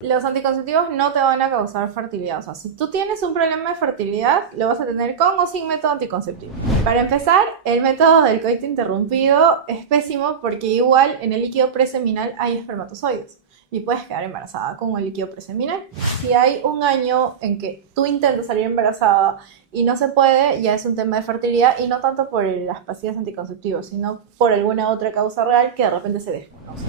Los anticonceptivos no te van a causar fertilidad. O sea, si tú tienes un problema de fertilidad, lo vas a tener con o sin método anticonceptivo. Para empezar, el método del coito interrumpido es pésimo porque igual en el líquido preseminal hay espermatozoides y puedes quedar embarazada con el líquido preseminal. Si hay un año en que tú intentas salir embarazada y no se puede, ya es un tema de fertilidad y no tanto por las pastillas anticonceptivas, sino por alguna otra causa real que de repente se desconoce.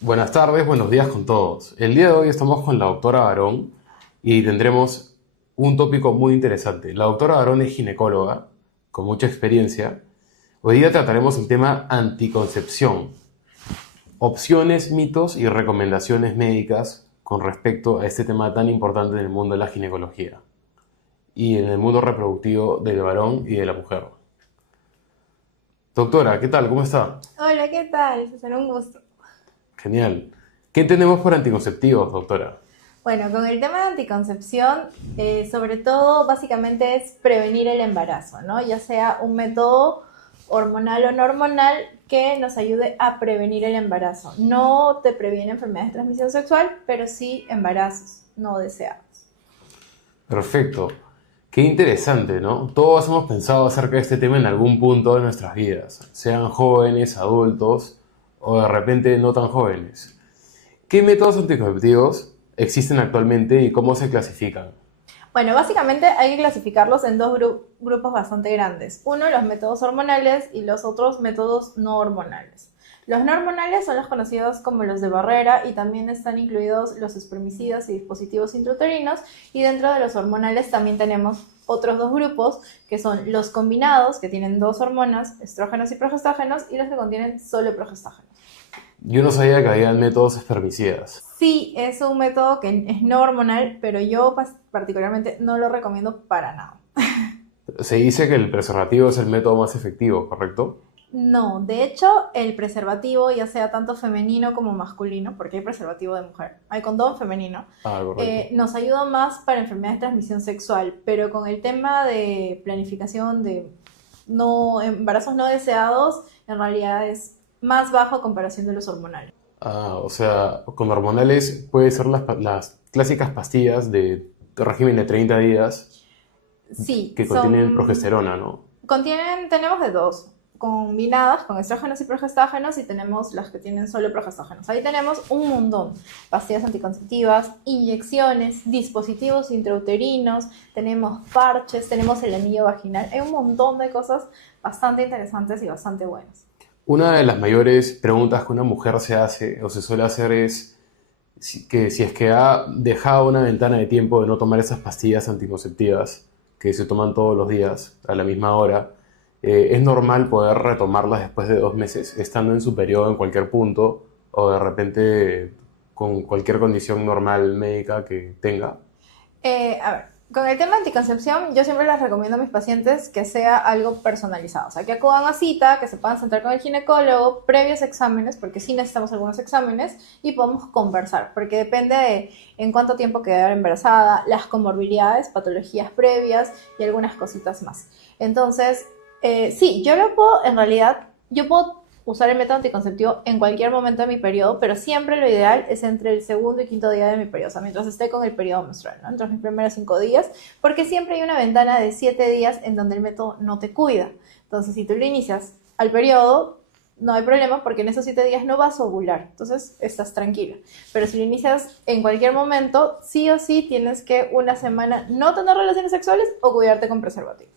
Buenas tardes, buenos días con todos. El día de hoy estamos con la doctora Barón y tendremos un tópico muy interesante. La doctora Barón es ginecóloga con mucha experiencia. Hoy día trataremos el tema anticoncepción, opciones, mitos y recomendaciones médicas con respecto a este tema tan importante en el mundo de la ginecología y en el mundo reproductivo del varón y de la mujer. Doctora, ¿qué tal? ¿Cómo está? Hola, ¿qué tal? César, un gusto. Genial. ¿Qué entendemos por anticonceptivos, doctora? Bueno, con el tema de anticoncepción, sobre todo, básicamente es prevenir el embarazo, ¿no? Ya sea un método hormonal o no hormonal que nos ayude a prevenir el embarazo. No te previene enfermedades de transmisión sexual, pero sí embarazos no deseados. Perfecto. Qué interesante, ¿no? Todos hemos pensado acerca de este tema en algún punto de nuestras vidas, sean jóvenes, adultos o de repente no tan jóvenes. ¿Qué métodos anticonceptivos existen actualmente y cómo se clasifican? Bueno, básicamente hay que clasificarlos en dos grupos bastante grandes. Uno, los métodos hormonales y los otros métodos no hormonales. Los no hormonales son los conocidos como los de barrera y también están incluidos los espermicidas y dispositivos intrauterinos, y dentro de los hormonales también tenemos otros dos grupos que son los combinados, que tienen dos hormonas, estrógenos y progestágenos, y los que contienen solo progestágenos. Yo no sabía que había métodos espermicidas. Sí, es un método que es no hormonal, pero yo particularmente no lo recomiendo para nada. Se dice que el preservativo es el método más efectivo, ¿correcto? No, de hecho, el preservativo, ya sea tanto femenino como masculino, porque hay preservativo de mujer, hay condón femenino, Ah, correcto. nos ayuda más para enfermedades de transmisión sexual, pero con el tema de planificación de embarazos no deseados, en realidad es más bajo a comparación de los hormonales. Ah, o sea, con hormonales puede ser las clásicas pastillas de régimen de 30 días Sí, que contienen progesterona, ¿no? tenemos de dos, combinadas con estrógenos y progestágenos, y tenemos las que tienen solo progestágenos. Ahí tenemos un montón: pastillas anticonceptivas, inyecciones, dispositivos intrauterinos, tenemos parches, tenemos el anillo vaginal. Hay un montón de cosas bastante interesantes y bastante buenas. Una de las mayores preguntas que una mujer se hace o se suele hacer es si es que ha dejado una ventana de tiempo de no tomar esas pastillas anticonceptivas que se toman todos los días a la misma hora, es normal poder retomarlas después de 2 meses, estando en su periodo en cualquier punto o de repente con cualquier condición normal médica que tenga. A ver, con el tema de anticoncepción, yo siempre les recomiendo a mis pacientes que sea algo personalizado. O sea, que acudan a cita, que se puedan sentar con el ginecólogo, previos exámenes, porque sí necesitamos algunos exámenes, y podemos conversar, porque depende de en cuánto tiempo quedar embarazada, las comorbilidades, patologías previas y algunas cositas más. Entonces, sí, en realidad, yo puedo usar el método anticonceptivo en cualquier momento de mi periodo, pero siempre lo ideal es entre el segundo y quinto día de mi periodo, o sea, mientras esté con el periodo menstrual, ¿no? Entre mis primeros 5 días, porque siempre hay una ventana de 7 días en donde el método no te cuida. Entonces, si tú lo inicias al periodo, no hay problema porque en esos 7 días no vas a ovular, entonces estás tranquila. Pero si lo inicias en cualquier momento, sí o sí tienes que una semana no tener relaciones sexuales o cuidarte con preservativo.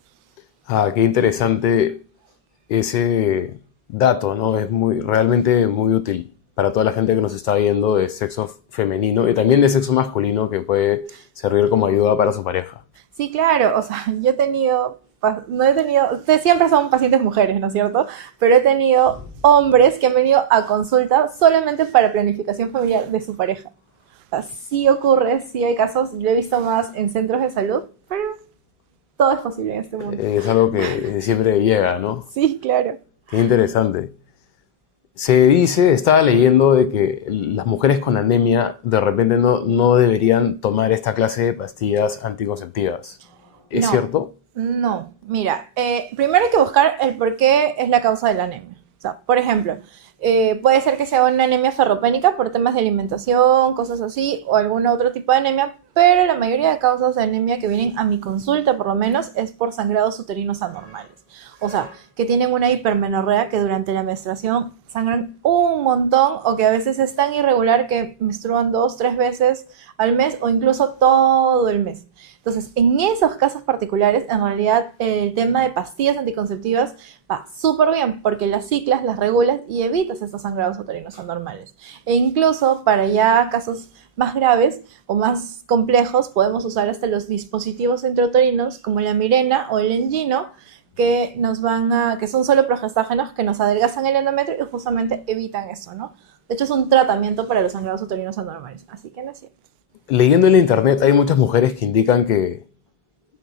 Ah, qué interesante ese dato, ¿no? Es realmente muy útil para toda la gente que nos está viendo de sexo femenino y también de sexo masculino que puede servir como ayuda para su pareja. Sí, claro, o sea, yo he tenido, no he tenido, ustedes siempre son pacientes mujeres, ¿no es cierto? Pero he tenido hombres que han venido a consulta solamente para planificación familiar de su pareja. O sea, sí ocurre, sí hay casos, lo he visto más en centros de salud, pero todo es posible en este mundo. Es algo que siempre llega, ¿no? Sí, claro. Qué interesante. Se dice, estaba leyendo de que las mujeres con anemia de repente no deberían tomar esta clase de pastillas anticonceptivas. ¿Es No, cierto? no. Mira, primero hay que buscar el por qué es la causa de la anemia. O sea, por ejemplo, puede ser que sea una anemia ferropénica por temas de alimentación, cosas así, o algún otro tipo de anemia, pero la mayoría de causas de anemia que vienen a mi consulta, por lo menos, es por sangrados uterinos anormales. O sea, que tienen una hipermenorrea que durante la menstruación sangran un montón o que a veces es tan irregular que menstruan 2, 3 veces al mes o incluso todo el mes. Entonces, en esos casos particulares, en realidad el tema de pastillas anticonceptivas va súper bien porque las ciclas, las regulas y evitas estos sangrados uterinos anormales. E incluso para ya casos más graves o más complejos, podemos usar hasta los dispositivos intrauterinos como la Mirena o el Engino, que son solo progestágenos que nos adelgazan el endometrio y justamente evitan eso, ¿no? De hecho, es un tratamiento para los sangrados uterinos anormales, así que no es cierto. Leyendo en la internet hay muchas mujeres que indican que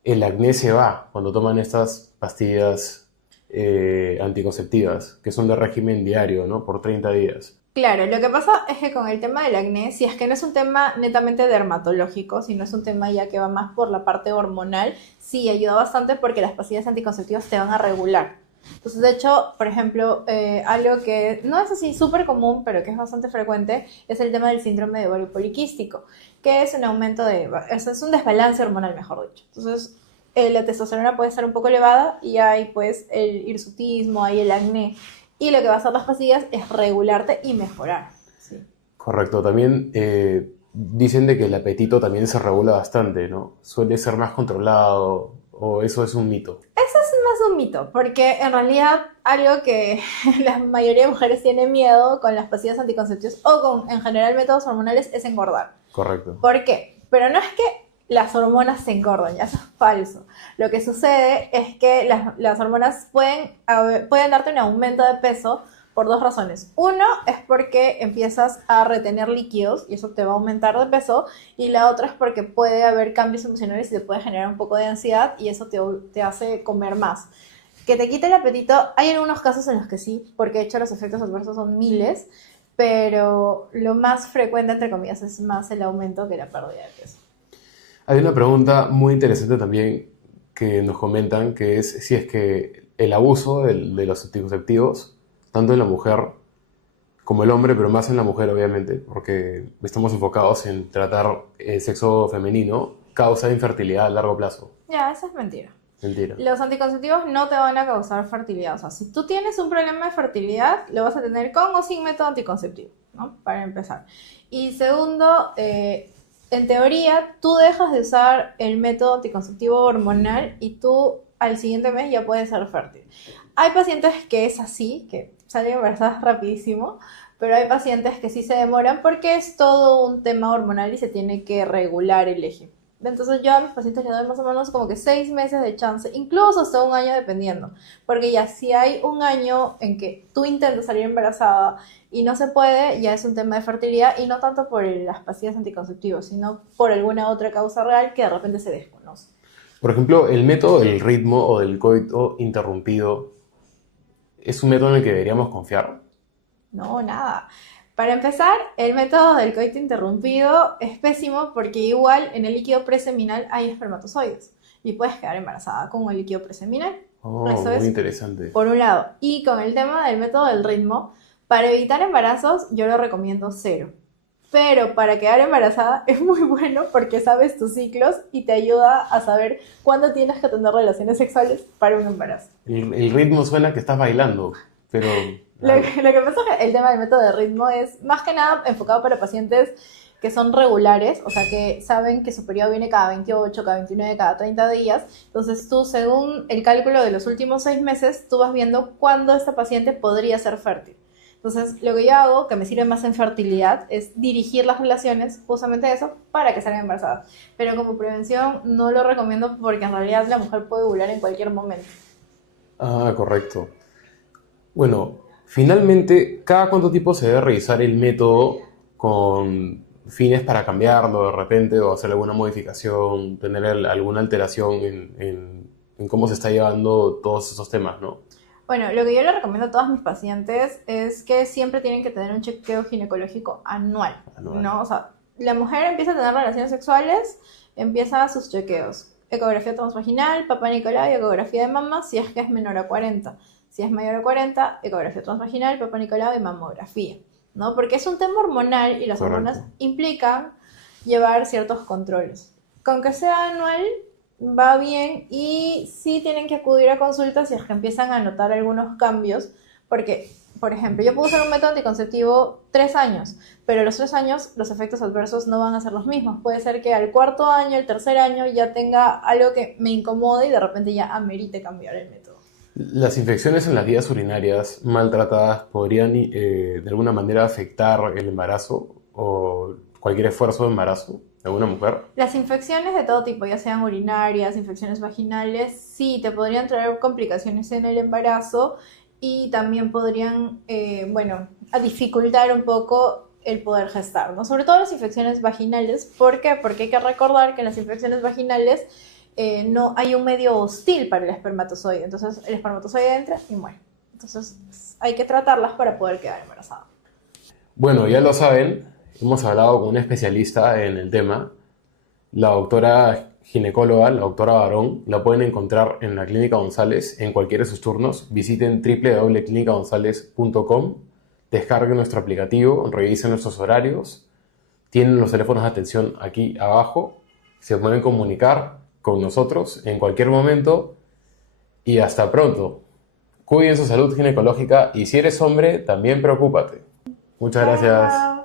el acné se va cuando toman estas pastillas anticonceptivas, que son de régimen diario, ¿no? Por 30 días. Claro, lo que pasa es que con el tema del acné, si es que no es un tema netamente dermatológico, si no es un tema ya que va más por la parte hormonal, sí ayuda bastante porque las pastillas anticonceptivas te van a regular. Entonces, de hecho, por ejemplo, algo que no es así súper común, pero que es bastante frecuente, es el tema del síndrome de ovario poliquístico, que es un aumento es un desbalance hormonal, mejor dicho. Entonces, la testosterona puede estar un poco elevada y hay pues el hirsutismo, hay el acné. Y lo que va a hacer las pastillas es regularte y mejorar. Sí. Correcto. También dicen de que el apetito también se regula bastante, ¿no? Suele ser más controlado, o eso es un mito. Eso es más un mito, porque en realidad algo que la mayoría de mujeres tienen miedo con las pastillas anticonceptivas o con en general métodos hormonales es engordar. Correcto. ¿Por qué? Pero no es que las hormonas se engordan, ya eso es falso. Lo que sucede es que las hormonas pueden darte un aumento de peso por dos razones. Uno es porque empiezas a retener líquidos y eso te va a aumentar de peso. Y la otra es porque puede haber cambios emocionales y te puede generar un poco de ansiedad y eso te hace comer más. Que te quite el apetito, hay algunos casos en los que sí, porque de hecho los efectos adversos son miles, pero lo más frecuente, entre comillas, es más el aumento que la pérdida de peso. Hay una pregunta muy interesante también que nos comentan, que es si es que el abuso de los anticonceptivos, tanto en la mujer como el hombre, pero más en la mujer obviamente, porque estamos enfocados en tratar el sexo femenino, causa infertilidad a largo plazo. Ya, eso es mentira. Mentira. Los anticonceptivos no te van a causar fertilidad. O sea, si tú tienes un problema de fertilidad, lo vas a tener con o sin método anticonceptivo, ¿no? Para empezar. Y segundo, en teoría, tú dejas de usar el método anticonceptivo hormonal y tú al siguiente mes ya puedes ser fértil. Hay pacientes que es así, que salen embarazadas rapidísimo, pero hay pacientes que sí se demoran porque es todo un tema hormonal y se tiene que regular el eje. Entonces yo a mis pacientes les doy más o menos como que 6 meses de chance, incluso hasta un año dependiendo. Porque ya si hay un año en que tú intentas salir embarazada y no se puede, ya es un tema de fertilidad y no tanto por las pastillas anticonceptivas, sino por alguna otra causa real que de repente se desconoce. Por ejemplo, el método del ritmo o del coito interrumpido es un método en el que deberíamos confiar. No, nada. Para empezar, el método del coito interrumpido es pésimo porque igual en el líquido preseminal hay espermatozoides y puedes quedar embarazada con el líquido preseminal. Oh, Eso muy es interesante. por un lado. Y con el tema del método del ritmo, para evitar embarazos yo lo recomiendo 0. Pero para quedar embarazada es muy bueno porque sabes tus ciclos y te ayuda a saber cuándo tienes que tener relaciones sexuales para un embarazo. El ritmo suena que estás bailando, pero... Lo que pasa es que el tema del método de ritmo es más que nada enfocado para pacientes que son regulares, o sea, que saben que su periodo viene cada 28, cada 29, cada 30 días. Entonces tú, según el cálculo de los últimos 6 meses, tú vas viendo cuándo esta paciente podría ser fértil. Entonces, lo que yo hago, que me sirve más en fertilidad, es dirigir las relaciones, justamente eso, para que salgan embarazadas. Pero como prevención no lo recomiendo porque en realidad la mujer puede ovular en cualquier momento. Ah, correcto. Bueno, finalmente, ¿cada cuánto tiempo se debe revisar el método con fines para cambiarlo de repente o hacer alguna modificación, tener alguna alteración en cómo se está llevando todos esos temas, ¿no? Bueno, lo que yo le recomiendo a todas mis pacientes es que siempre tienen que tener un chequeo ginecológico anual, ¿no? O sea, la mujer empieza a tener relaciones sexuales, empieza sus chequeos. Ecografía transvaginal, Papá Nicolau y ecografía de mama si es que es menor a 40. Si es mayor a 40, ecografía transvaginal, Papa Nicolau y mamografía, ¿no? Porque es un tema hormonal y las Correcto. hormonas implican llevar ciertos controles. Con que sea anual, va bien y sí tienen que acudir a consultas si es que empiezan a notar algunos cambios, porque, por ejemplo, yo puedo usar un método anticonceptivo 3 años, pero a los 3 años los efectos adversos no van a ser los mismos. Puede ser que al cuarto año, el tercer año, ya tenga algo que me incomode y de repente ya amerite cambiar el método. Las infecciones en las vías urinarias maltratadas podrían de alguna manera afectar el embarazo o cualquier esfuerzo de embarazo de una mujer. Las infecciones de todo tipo, ya sean urinarias, infecciones vaginales, sí, te podrían traer complicaciones en el embarazo y también podrían, bueno, a dificultar un poco el poder gestar, ¿no? Sobre todo las infecciones vaginales. ¿Por qué? Porque hay que recordar que en las infecciones vaginales no hay un medio hostil para el espermatozoide. Entonces el espermatozoide entra y muere. Entonces hay que tratarlas para poder quedar embarazada. Bueno, ya lo saben, hemos hablado con una especialista en el tema, la doctora ginecóloga, la doctora Barón. La pueden encontrar en la Clínica González en cualquiera de sus turnos. Visiten www.clinicagonzalez.com, descarguen nuestro aplicativo, revisen nuestros horarios, tienen los teléfonos de atención aquí abajo, se pueden comunicar con nosotros en cualquier momento y hasta pronto. Cuiden su salud ginecológica y si eres hombre, también preocúpate. Muchas gracias. Chao.